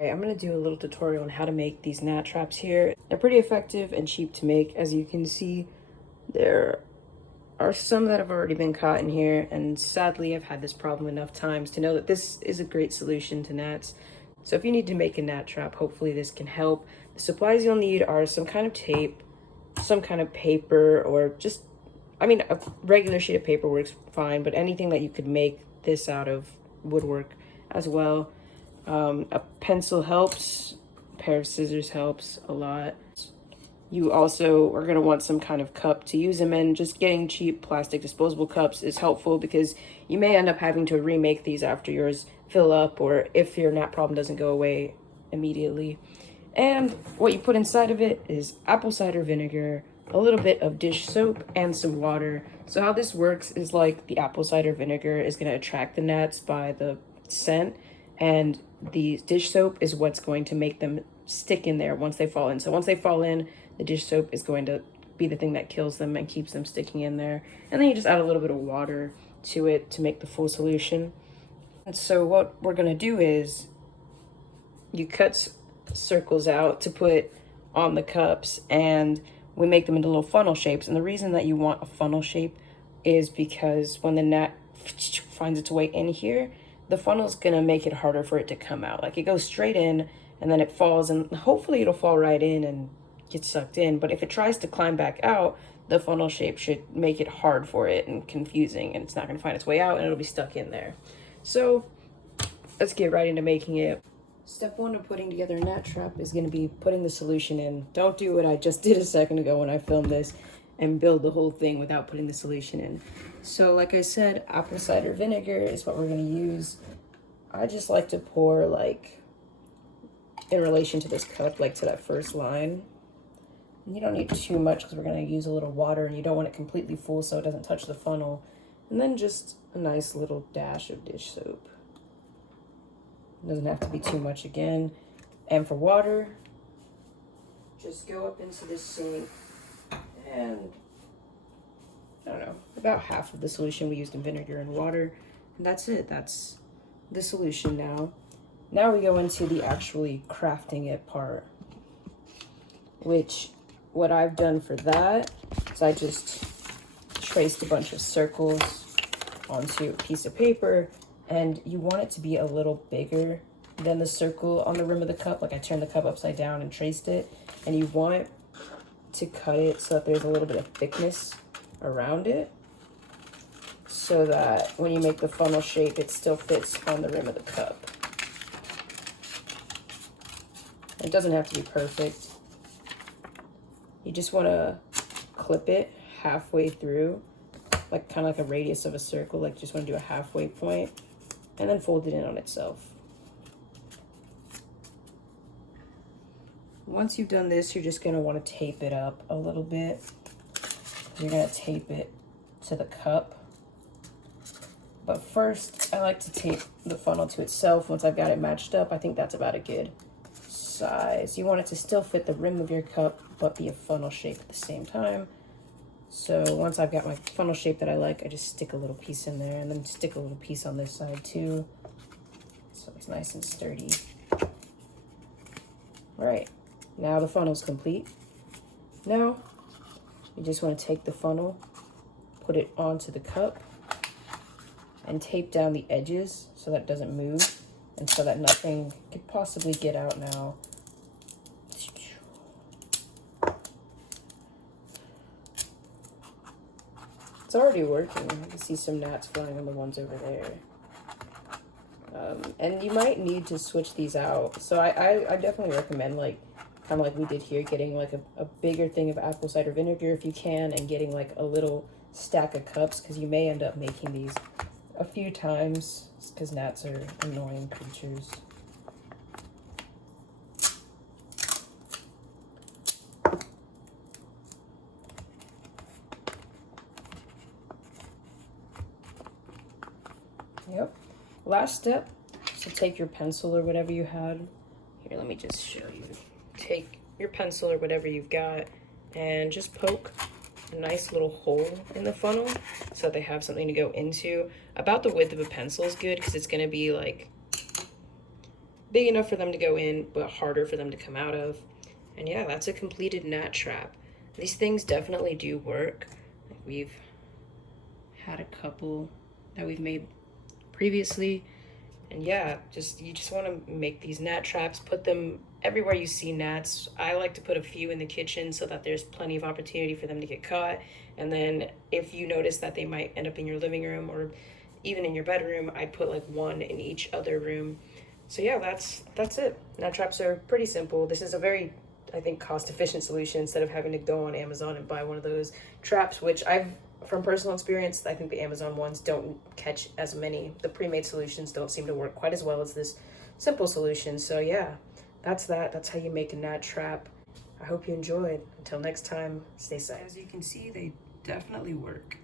Okay, I'm going to do a little tutorial on how to make these gnat traps here. They're pretty effective and cheap to make. As you can see, there are some that have already been caught in here, and sadly I've had this problem enough times to know that this is a great solution to gnats. So if you need to make a gnat trap, hopefully this can help. The supplies you'll need are some kind of tape, some kind of paper, or just, I mean, a regular sheet of paper works fine, but anything that you could make this out of would work as well. A pencil helps, a pair of scissors helps a lot. You also are going to want some kind of cup to use them in. Just getting cheap plastic disposable cups is helpful because you may end up having to remake these after yours fill up, or if your gnat problem doesn't go away immediately. And what you put inside of it is apple cider vinegar, a little bit of dish soap, and some water. So how this works is like the apple cider vinegar is going to attract the gnats by the scent, and the dish soap is what's going to make them stick in there once they fall in. So once they fall in, the dish soap is going to be the thing that kills them and keeps them sticking in there. And then you just add a little bit of water to it to make the full solution. And so what we're gonna do is you cut circles out to put on the cups, and we make them into little funnel shapes. And the reason that you want a funnel shape is because when the gnat finds its way in here, the funnel is gonna make it harder for it to come out. Like, it goes straight in and then it falls, and hopefully it'll fall right in and get sucked in. But if it tries to climb back out, the funnel shape should make it hard for it and confusing, and it's not gonna find its way out and it'll be stuck in there. So let's get right into making it. Step one of putting together a gnat trap is going to be putting the solution in. Don't do what I just did a second ago when I filmed this and build the whole thing without putting the solution in. So like I said, apple cider vinegar is what we're going to use. I just like to pour, like, in relation to this cup, like to that first line. And you don't need too much because we're going to use a little water, and you don't want it completely full so it doesn't touch the funnel. And then just a nice little dash of dish soap. It doesn't have to be too much again. And for water, just go up into this sink and, I don't know, about half of the solution we used in vinegar and water. And that's it. That's the solution now. Now we go into the actually crafting it part, which what I've done for that is I just traced a bunch of circles onto a piece of paper. And you want it to be a little bigger than the circle on the rim of the cup. Like, I turned the cup upside down and traced it. And you want to cut it so that there's a little bit of thickness around it, so that when you make the funnel shape, it still fits on the rim of the cup. It doesn't have to be perfect. You just want to clip it halfway through, like kind of like a radius of a circle. Like, just want to do a halfway point, and then fold it in on itself. Once you've done this, you're just going to want to tape it up a little bit. You're going to tape it to the cup. But first, I like to tape the funnel to itself. Once I've got it matched up, I think that's about a good size. You want it to still fit the rim of your cup, but be a funnel shape at the same time. So once I've got my funnel shape that I like, I just stick a little piece in there, and then stick a little piece on this side too, so it's nice and sturdy. All right, now the funnel's complete. Now you just want to take the funnel, put it onto the cup, and tape down the edges so that it doesn't move, and so that nothing could possibly get out now. It's already working. I can see some gnats flying on the ones over there. And you might need to switch these out. So I definitely recommend, like, kind of like we did here, getting like a bigger thing of apple cider vinegar if you can, and getting like a little stack of cups, because you may end up making these a few times, because gnats are annoying creatures. Yep. Last step, so take your pencil or whatever you had. Here, let me just show you. Take your pencil or whatever you've got and just poke a nice little hole in the funnel so that they have something to go into. About the width of a pencil is good, because it's going to be like big enough for them to go in, but harder for them to come out of. And yeah, that's a completed gnat trap. These things definitely do work. We've had a couple that we've made previously. And yeah, you just want to make these gnat traps, put them everywhere you see gnats. I like to put a few in the kitchen so that there's plenty of opportunity for them to get caught. And then if you notice that they might end up in your living room or even in your bedroom, I put like one in each other room. So yeah, that's it. Gnat traps are pretty simple. This is a very, I think, cost-efficient solution instead of having to go on Amazon and buy one of those traps, which from personal experience, I think the Amazon ones don't catch as many. The pre-made solutions don't seem to work quite as well as this simple solution. So yeah, that's that. That's how you make a gnat trap. I hope you enjoyed. Until next time, stay safe. As you can see, they definitely work.